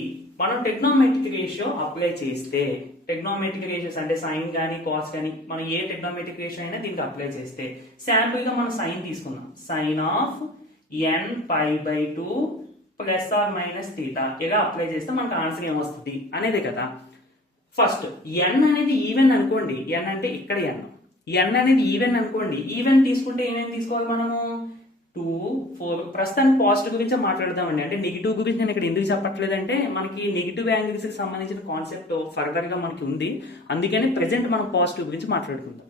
మనం టెక్నోమెట్రిక్ రేషియో అప్లై చేస్తే, టెక్నోమెట్రిక్ రేషియోస్ అంటే సైన్ కానీ కాస్ కానీ మనం ఏ టెక్నోమెట్రిక్ రేషియో అయినా దీనికి అప్లై చేస్తే, శాంపుల్ గా మనం సైన్ తీసుకుందాం. Sine of n π/2 plus or minus theta ఇలా అప్లై చేస్తే మనకు ఆన్సర్ ఏమొస్తుంది అనేది కదా. ఫస్ట్ n అనేది ఈవెన్ అనుకోండి, n అంటే ఇక్కడ n అనేది ఈవెన్ అనుకోండి. ఈవెన్ తీసుకుంటే ఏమేమి తీసుకోవాలి మనము? 2, 4. ప్రస్తుతానికి పాజిటివ్ గురించి మాట్లాడదామండి. అంటే నెగిటివ్ గురించి నేను ఇక్కడ ఎందుకు చెప్పట్లేదంటే మనకి నెగిటివ్ యాంగిల్స్ కి సంబంధించిన కాన్సెప్ట్ ఫర్దర్ గా మనకి ఉంది, అందుకని ప్రెసెంట్ మనం పాజిటివ్ గురించి మాట్లాడుకుందాం.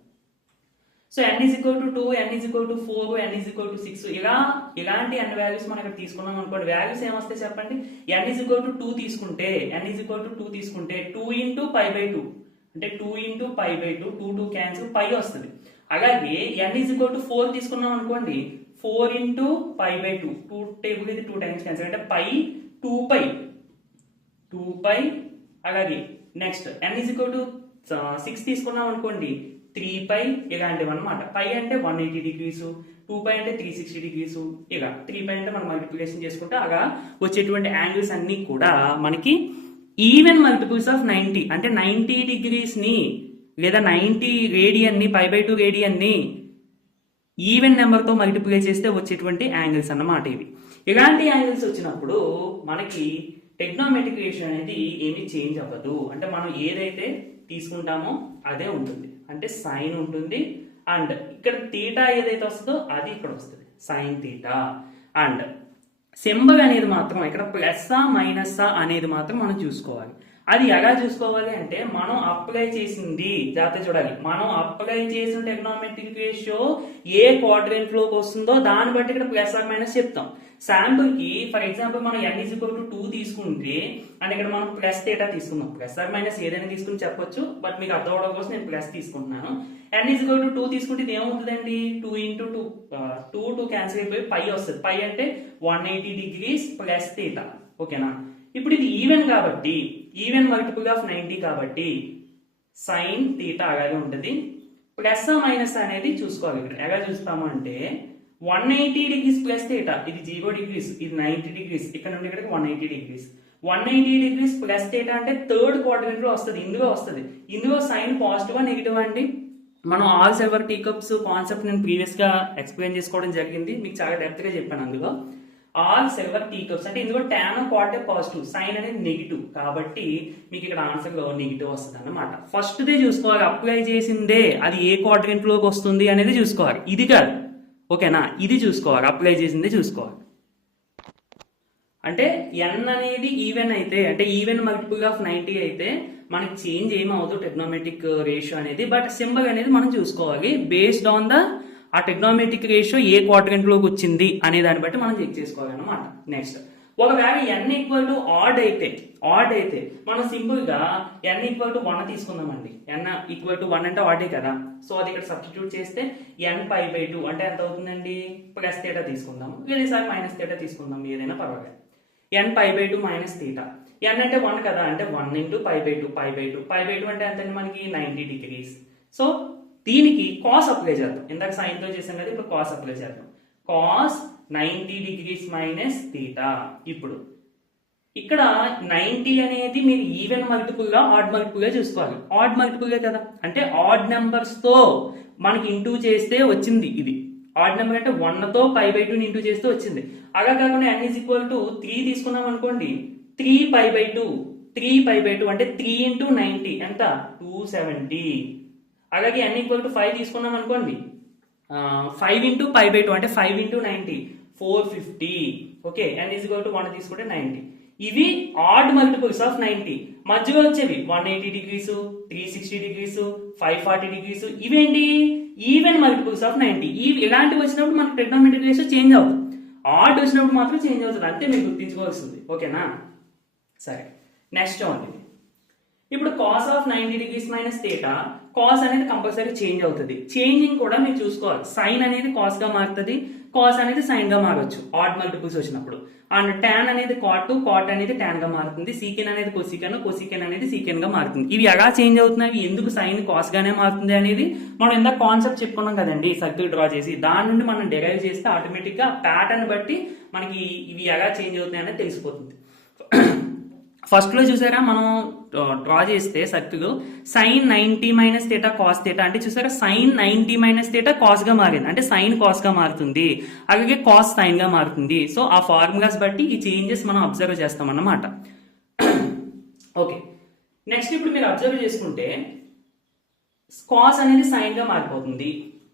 సో n = 2, n = 4, n = 6 ఇలాంటి n వాల్యూస్ మనం ఇక్కడ తీసుకున్నాం అనుకోండి. వాల్యూస్ ఏమొస్తాయి చెప్పండి? n = 2 తీసుకుంటే 2 × π/2 అంటే 2 × π/2, 2 క్యాన్సిల్, π వస్తుంది. అలాగే n = 4 తీసుకున్నాం అనుకోండి, 4 × π/2, 2 టేబుల్ ఇది 2 టైమ్స్ క్యాన్సిల్ అంటే π, 2π. అలాగే నెక్స్ట్ n = 6 తీసుకున్నాం అనుకోండి, 3π ఇలాంటివి అనమాట. π అంటే 180 degrees, 2π అంటే 360 degrees, ఇలా 3π అంటే మనం మల్టిప్లికేషన్ చేసుకుంటే అలా వచ్చేటువంటి యాంగిల్స్ అన్ని కూడా మనకి ఈవెన్ మల్టిపుల్స్ ఆఫ్ 90 అంటే 90 degrees ని లేదా 90 రేడియన్ ని π/2 రేడియన్ ని ఈవెన్ నెంబర్ తో మల్టిప్లై చేస్తే వచ్చేటువంటి యాంగిల్స్ అన్నమాట ఇవి. ఇలాంటి యాంగిల్స్ వచ్చినప్పుడు మనకి టెక్నోమెట్రిక్ రేషియో అనేది ఏమీ చేంజ్ అవ్వదు. అంటే మనం ఏదైతే తీసుకుంటామో అదే ఉంటుంది. అంటే సైన్ ఉంటుంది అండ్ ఇక్కడ తీటా ఏదైతే వస్తుందో అది ఇక్కడ వస్తుంది, సైన్ తీటా. అండ్ సింబల్ అనేది మాత్రం ఇక్కడ ప్లస్సా మైనస్సా అనేది మాత్రం మనం చూసుకోవాలి. అది ఎలా చూసుకోవాలి అంటే మనం అప్లై చేసింది జాగ్రత్త చూడాలి. మనం అప్లై చేసిన టెక్నోమెట్రిక్ రేషియో ఏ క్వాడ్రెంట్ లోకి వస్తుందో దాన్ని బట్టి ఇక్కడ ప్లస్ ఆర్ మైనస్ చెప్తాం. శాంపుల్ కి ఫర్ ఎగ్జాంపుల్ మనం n = 2 తీసుకుంటే అండ్ ఇక్కడ మనం ప్లస్ తీటా తీసుకుందాం. ప్లస్ ఆర్ మైనస్ ఏదైనా తీసుకుని చెప్పొచ్చు, బట్ మీకు అర్థం అవడం కోసం నేను ప్లస్ తీసుకుంటున్నాను. n = 2 తీసుకుంటే ఇది ఏమవుతుందండి? 2 × 2 క్యాన్సిల్ అయిపోయి π వస్తుంది. π అంటే 180 degrees ప్లస్ తీటా. ఓకేనా? ఇప్పుడు ఇది ఈవెన్ కాబట్టి ఈవెన్ మల్టిపుల్ ఆఫ్ 90 కాబట్టి సైన్ తీటా అలాగే ఉంటుంది. ప్లస్ మైనస్ అనేది చూసుకోవాలి. ఇక్కడ ఎలా చూస్తాము అంటే 180 degrees ప్లస్ తీటా, ఇది 0 degrees, ఇది 90 degrees, ఇక్కడ నుండి ఇక్కడికి 180 degrees. 180 degrees ప్లస్ తీటా అంటే థర్డ్ క్వాడ్రెంట్ లో వస్తుంది, ఇందులో వస్తుంది. ఇందులో సైన్ పాజిటివ్ నెగిటివ్ అండి. మనం all silver tea cups concept నేను ప్రీవియస్ గా ఎక్స్ప్లెయిన్ చేసుకోవడం జరిగింది, మీకు చాలా డెప్త్ గా చెప్పాను. అందులో ఆల్ సిల్వర్ టీ కప్స్ అంటే ఇందులో టాన్ క్వార్టే పాజిటివ్, సైన్ అనేది నెగిటివ్ కాబట్టి మీకు ఇక్కడ ఆన్సర్ లో నెగిటివ్ వస్తుంది అన్నమాట. ఫస్ట్ దే చూసుకోవాలి, అప్లై చేసిందే అది ఏ క్వాడ్రెంట్ లోకి వస్తుంది అనేది చూసుకోవాలి, ఇది కాదు. ఓకేనా? ఇది చూసుకోవాలి, అప్లై చేసిందే చూసుకోవాలి. అంటే n అనేది ఈవెన్ అయితే అంటే ఈవెన్ మల్టిపుల్ ఆఫ్ 90 అయితే మనకి చేంజ్ ఏమవుతుంది టెక్నోమెట్రిక్ రేషియో అనేది, బట్ సింబల్ అనేది మనం చూసుకోవాలి బేస్డ్ ఆన్ ద ఆ టెక్నోమెట్రిక్ రేషియో ఏ క్వాడ్రెంట్ లోకి వచ్చింది అనే దాన్ని బట్టి మనం చెక్ చేసుకోవాలి అనమాట. నెక్స్ట్ ఒకవేళ n = ఆడ్ అయితే మనం సింపుల్ గా n = 1 తీసుకుందామండి. n = 1 అంటే ఆడే కదా, సో అది ఇక్కడ సబ్స్టిట్యూట్ చేస్తే n π/2 అంటే ఎంత అవుతుందండి? ప్లస్ తీటా తీసుకుందాం, లేదా మైనస్ తీటా తీసుకుందాం, ఏదైనా పర్వాలేదు. n π/2 minus theta. n అంటే 1 కదా, అంటే 1 × π/2 అంటే ఎంత మనకి 90 degrees. సో దీనికి కాస్ అప్లై చేద్దాం. ఇందాక సైన్ తో చేసాం కదా, ఇప్పుడు కాస్ అప్లై చేద్దాం. Cos 90 degrees minus theta. ఇప్పుడు ఇక్కడ 90 అనేది మీరు ఈవెన్ మల్టిపుల్ గా ఆడ్ మల్టిపుల్ గా చూసుకోవాలి. ఆడ్ మల్టిపుల్ గా కదా, అంటే ఆడ్ నెంబర్స్ తో మనకి ఇంటూ చేస్తే వచ్చింది ఇది. ఆడ్ నెంబర్ అంటే 1 తో π/2 ఇంటూ చేస్తే వచ్చింది. అలా కాకుండా n = 3 తీసుకున్నాం అనుకోండి, 3π/2 అంటే 3 × 90 ఎంత? 270. అలాగే n = 5 తీసుకున్నాం అనుకోండి, 5 × π/2 అంటే 5 × 90 450. ఓకే, n = 1 తీసుకుంటే 90. ఇవి ఆడ్ మల్టిపుల్స్ ఆఫ్ 90. మధ్యలో వచ్చేవి 180 degrees, 360 degrees, 540 degrees. ఇవేంటి? Even multiples of 90. ఇలాంటివి వచ్చినప్పుడు మనకి టెక్నోమెట్రిక్ రేషియో చేంజ్ అవుతుంది. ఆడ్ వచ్చినప్పుడు మాత్రం చేంజ్ అవుతుంది, అంతే మీరు గుర్తించుకోవాల్సింది. ఓకేనా? సరే, నెక్స్ట్ ఉంది. ఇప్పుడు cos of 90 degrees minus theta, cos అనేది కంపల్సరీ చేంజ్ అవుతుంది. చేంజింగ్ కూడా మీరు చూసుకోవాలి. సైన్ అనేది కాస్ గా మారుతుంది, కాస్ అనేది సైన్ గా మారవచ్చు ఆడ్ మల్టిపుల్స్ వచ్చినప్పుడు. అండ్ టాన్ అనేది కాట్, కాట్ అనేది టాన్ గా మారుతుంది. సీకెన్ అనేది కొసికెన్, కొసికెన్ అనేది సీకెన్ గా మారుతుంది. ఇవి ఎలా చేంజ్ అవుతున్నాయి, ఎందుకు సైన్ కాస్ గానే మారుతుంది అనేది మనం ఇందాక కాన్సెప్ట్ చెప్పుకున్నాం కదండి, సర్కిల్ డ్రా చేసి దాని నుండి మనం డెరైవ్ చేస్తే ఆటోమేటిక్ గా ప్యాటర్న్ బట్టి మనకి ఇవి ఎలా చేంజ్ అవుతున్నాయి అనేది తెలిసిపోతుంది. ఫస్ట్ లో చూసారా మనం డ్రా చేస్తే circle sine 90 minus theta cos theta అంటే చూసారా సైన్ 90 మైనస్ థీటా కాస్ గా మారింది, అంటే సైన్ కాస్ గా మారుతుంది, అలాగే కాస్ సైన్ గా మారుతుంది. సో ఆ ఫార్ములాస్ బట్టి ఈ చేంజెస్ మనం అబ్జర్వ్ చేస్తాం అన్నమాట. ఓకే, నెక్స్ట్ ఇప్పుడు మీరు అబ్జర్వ్ చేసుకుంటే కాస్ అనేది సైన్ గా మారిపోతుంది.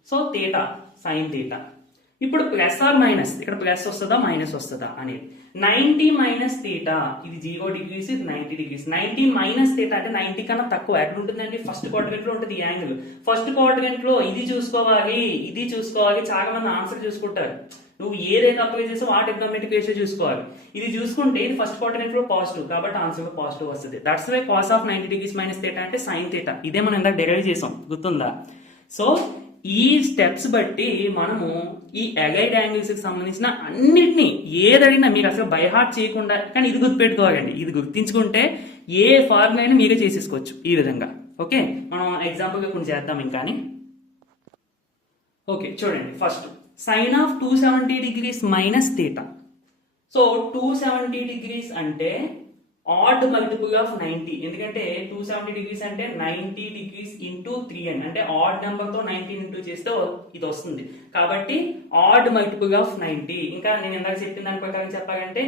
So theta sine theta. ఇప్పుడు ప్లస్ ఆర్ మైనస్, ఇక్కడ ప్లస్ వస్తుందా మైనస్ వస్తుందా అనేది 90 మైనస్ థీటా, ఇది 0 డిగ్రీస్, ఇది 90 డిగ్రీస్. 90 మైనస్ థీటా అంటే 90 కన్నా తక్కువ. ఎక్కడ ఉంటుందండి? ఫస్ట్ క్వాడ్రంట్ లో ఉంటుంది ఈ యాంగిల్. ఫస్ట్ క్వాడ్రంట్ లో ఇది చూసుకోవాలి, ఇది చూసుకోవాలి. చాలా మంది ఆన్సర్ చూసుకుంటారు. నువ్వు ఏదైతే అప్లై చేసో ఆ ట్రిగ్నోమెట్రిక్ రేషియో చూసుకోవాలి. ఇది చూసుకుంటే ఇది ఫస్ట్ క్వాడ్రంట్ లో పాజిటివ్, కాబట్టి ఆన్సర్ పాజిటివ్ వస్తుంది. That's why cos of 90 degrees minus theta అంటే సైన్ థీటా. ఇదే మనం ఇందాక డెరైవ్ చేసాం, గుర్తుందా? సో ఈ స్టెప్స్ బట్టి మనము ఈ అలైడ్ యాంగిల్స్ కి సంబంధించిన అన్నిటినీ ఏదైనా మీరు అసలు బై హార్ట్ చేయకుండా, కానీ ఇది గుర్తుపెట్టుకోవాలండి, ఇది గుర్తించుకుంటే ఏ ఫార్ములా అయినా మీరే చేసేసుకోవచ్చు ఈ విధంగా. ఓకే, మనం ఎగ్జాంపుల్ గా కొన్ని చేద్దాం ఇంకా. ఓకే చూడండి, first sine of 270 degrees minus theta. So 270 degrees అంటే ఆడ్ మల్టిపుల్ ఆఫ్ 90, ఎందుకంటే 270 డిగ్రీస్ అంటే 90 డిగ్రీస్ ఇంటూ 3n, అంటే ఆడ్ నెంబర్ తో 19 ఇంటూ చేస్తే ఇది వస్తుంది. కాబట్టి ఆడ్ మల్టిపుల్ ఆఫ్ 90. ఇంకా నేను ఇందాక చెప్పిన దాని ప్రకారం చెప్పాలంటే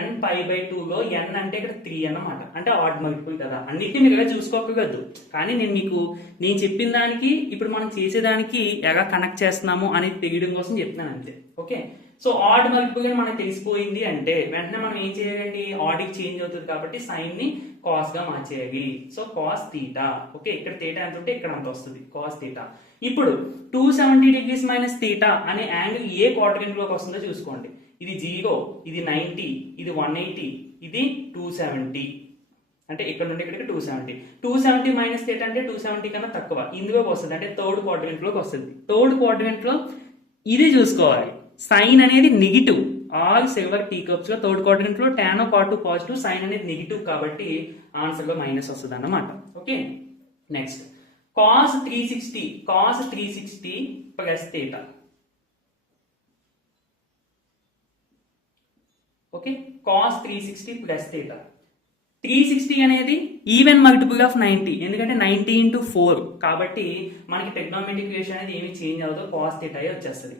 n π/2 లో n అంటే ఇక్కడ 3 అన్నమాట, అంటే ఆడ్ మల్టిపుల్ కదా. అన్నిటిని మీరు ఎలా చూసుకోకూడదు, కానీ నేను చెప్పిన దానికి ఇప్పుడు మనం చేసేదానికి ఎలా కనెక్ట్ చేస్తున్నాము అనేది తెలియడం కోసం చెప్తున్నాను అంతే. ఓకే, సో ఆడ్ మల్టిపుల్ గా మనకు తెలిసిపోయింది అంటే వెంటనే మనం ఏం చేయాలండి? ఆడ్ కి చేంజ్ అవుతుంది కాబట్టి సైన్ ని కాస్ గా మార్చేయాలి. So cos theta. ఓకే, ఇక్కడ థీటా ఎంత ఉంటే ఇక్కడ అంత వస్తుంది, కాస్ థీటా. ఇప్పుడు 270 డిగ్రీస్ మైనస్ థీటా అనే యాంగిల్ ఏ క్వాడ్రంట్ లోకి వస్తుందో చూసుకోండి. ఇది 0, ఇది 90, ఇది 180, ఇది 270. అంటే ఇక్కడ నుండి ఇక్కడికి 270 మైనస్ థీటా అంటే 270 కన్నా తక్కువ, ఇందులోకి వస్తుంది, అంటే థర్డ్ క్వాడ్రంట్ లోకి వస్తుంది. థర్డ్ క్వాడ్రంట్ లో ఇది చూసుకోవాలి, సైన్ అనేది negative. All silver tea cups లో థర్డ్ క్వాడ్రంట్ లో టాన్ కాటు పాజిటివ్, సైన్ అనేది నెగిటివ్, కాబట్టి ఆన్సర్ లో మైనస్ వస్తుంది అన్నమాట. Okay, next cos 360 plus theta. Okay, cos 360 plus theta. 360 అనేది ఈవెన్ మల్టిపుల్ ఆఫ్ 90, ఎందుకంటే 90 ఇంటూ 4, కాబట్టి మనకి ట్రిగ్నోమెట్రిక్ రేషియో అనేది ఏమి చేంజ్ అవ్వదు, కాస్ థీటా వచ్చేస్తుంది.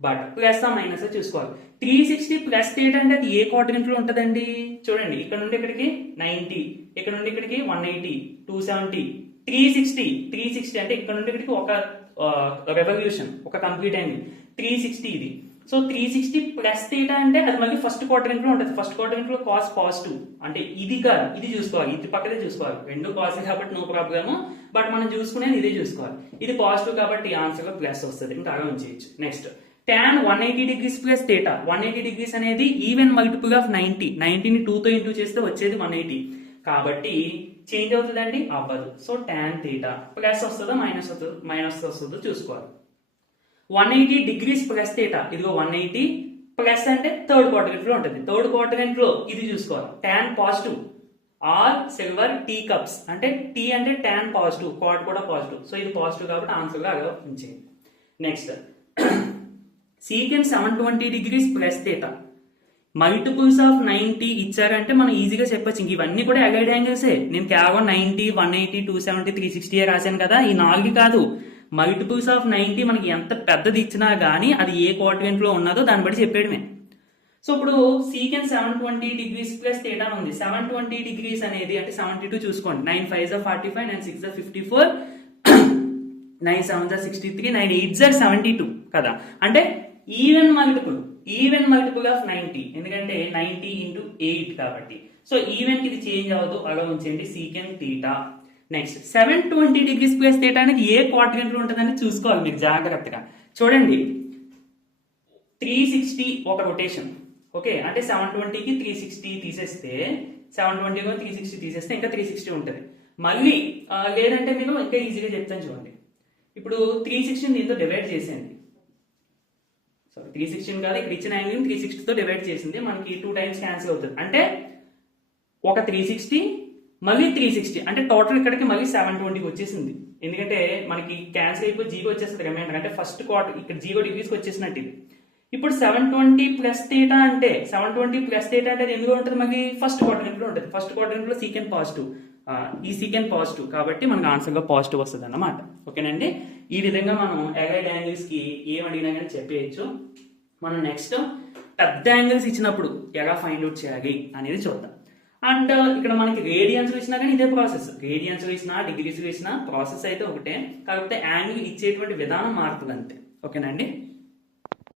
బట్ ప్లస్ ఆ మైనస్ చూసుకోవాలి. 360 ప్లస్ థీటా అంటే అది ఏ క్వాడ్రంట్ లో ఉంటదండి? చూడండి, ఇక్కడ నుండి ఇక్కడికి 90, ఇక్కడ నుండి ఇక్కడికి 180, 270, 360 అంటే ఇక్కడ నుండి ఇక్కడికి ఒక రెవల్యూషన్, ఒక కంప్లీట్ యాంగిల్ 360 ఇది. సో 360 ప్లస్ థీటా అంటే అది మళ్ళీ ఫస్ట్ క్వాడ్రంట్ లో ఉంటుంది. ఫస్ట్ క్వాడ్రంట్ లో కాస్ పాజిటివ్, అంటే ఇది కాదు, ఇది చూసుకోవాలి, ఇది పక్కనే చూసుకోవాలి. రెండు కాస్ కాబట్టి నో ప్రాబ్లమ్, బట్ మనం చూసుకునేది ఇదే చూసుకోవాలి. ఇది పాజిటివ్ కాబట్టి ఆన్సర్ లో ప్లస్ వస్తుంది, ఇంకా అలా ఉంచేయచ్చు. Next tan 180 degrees plus theta. 180 degrees అనేది ఈవెన్ మల్టిపుల్ ఆఫ్ 90. 90ని 2 తో ఇంటూ చేస్తే వచ్చేది 180, కాబట్టి చేంజ్ అవుతుందండి? అవ్వదు. సో tan థీటా ప్లస్ వస్తుందో మైనస్ వస్తుందో చూసుకోవాలి. 180 డిగ్రీస్ ప్లస్ థీటా, ఇదిగో 180 ప్లస్ అంటే థర్డ్ క్వాడ్రంట్ లో ఉంటుంది. థర్డ్ క్వాడ్రంట్ లో ఇది చూసుకోవాలి, tan positive. All silver tea cups, అంటే టీ అంటే tan పాజిటివ్, క్వాడ్ కూడా పాజిటివ్, సో ఇది పాజిటివ్ కాబట్టి ఆన్సర్ గా అలా ఉంచేయండి. Next secant 720 degrees plus theta. Multiples of 90 ఇచ్చారంటే మనం ఈజీగా చెప్పొచ్చు. ఇంక ఇవన్నీ కూడా అలైడ్ యాంగిల్సే. నేను కేవలం 90, 180, 270, 360 రాశాను కదా, ఈ 4 కాదు. మల్టిపుల్స్ ఆఫ్ 90 మనకి ఎంత పెద్దది ఇచ్చినా గానీ అది ఏ క్వాడ్రంట్ లో ఉన్నదో దాన్ని బట్టి చెప్పేయడమే. సో ఇప్పుడు సీకెంట్ 720 డిగ్రీస్ ప్లస్ థీటా ఉంది. 720 డిగ్రీస్ అనేది అంటే 72 చూసుకోండి. 9 5 45, 9 6 54, 9 7 63, 9 8 72 కదా. అంటే ఈవెన్ మల్టిపుల్ ఆఫ్ 90, ఎందుకంటే 90 ఇంటూ 8 కాబట్టి. సో ఈవెన్ కి ఇది చేంజ్ అవ్వదు, అలా ఉంచండి secant theta. Next 720 degrees plus theta అనేది ఏ క్వాడ్రంట్ లో ఉంటుందని చూసుకోవాలి మీరు జాగ్రత్తగా. చూడండి, 360 ఒక రొటేషన్. ఓకే, అంటే 720కి 360 తీసేస్తే, 720 360 తీసేస్తే ఇంకా 360 ఉంటుంది. మళ్ళీ లేదంటే మీరు ఇంకా ఈజీగా చెప్తాను చూడండి. ఇప్పుడు 360 దీంతో డివైడ్ చేసేయండి. సారీ, 360 కాదు, ఇక్కడ ఇచ్చిన యాంగిల్ 360 తో డివైడ్ చేసింది, మనకి 2 టైమ్స్ క్యాన్సిల్ అవుతుంది. అంటే ఒక 360 మళ్ళీ 360, అంటే టోటల్ ఇక్కడికి మళ్ళీ 720 వచ్చేసింది. ఎందుకంటే మనకి క్యాన్సిల్ అయిపోయి 0 వచ్చేస్తుంది రిమైండర్, అంటే ఫస్ట్ క్వార్టర్ ఇక్కడ 0 డిగ్రీస్కి వచ్చేసినట్టు ఇది. ఇప్పుడు 720 ప్లస్ థీటా అంటే 720 ప్లస్ థీటా అంటే అది ఎందులో ఉంటుంది మనకి ఫస్ట్ క్వాడ్రంట్ లో ఉంటుంది. ఫస్ట్ క్వాడ్రంట్ లో సీకెంట్ పాజిటివ్, ఈ సీకెంట్ పాజిటివ్ కాబట్టి మనకు ఆన్సర్ గా పాజిటివ్ వస్తుంది అన్నమాట. ఓకేనండి, ఈ విధంగా మనం ఎగైడ్ యాంగిల్స్ కి ఏం అడిగినా కానీ చెప్పేయచ్చు. మనం నెక్స్ట్ పెద్ద యాంగిల్స్ ఇచ్చినప్పుడు ఎలా ఫైండ్ అవుట్ చేయాలి అనేది చూద్దాం. అండ్ ఇక్కడ మనకి రేడియన్స్ ఇచ్చినా కానీ ఇదే ప్రాసెస్, రేడియన్స్ ఇచ్చినా డిగ్రీస్ ఇచ్చినా ప్రాసెస్ అయితే ఒకటే, కాకపోతే యాంగిల్ ఇచ్చేటువంటి విధానం మారుతుంది అంతే. ఓకేనండి.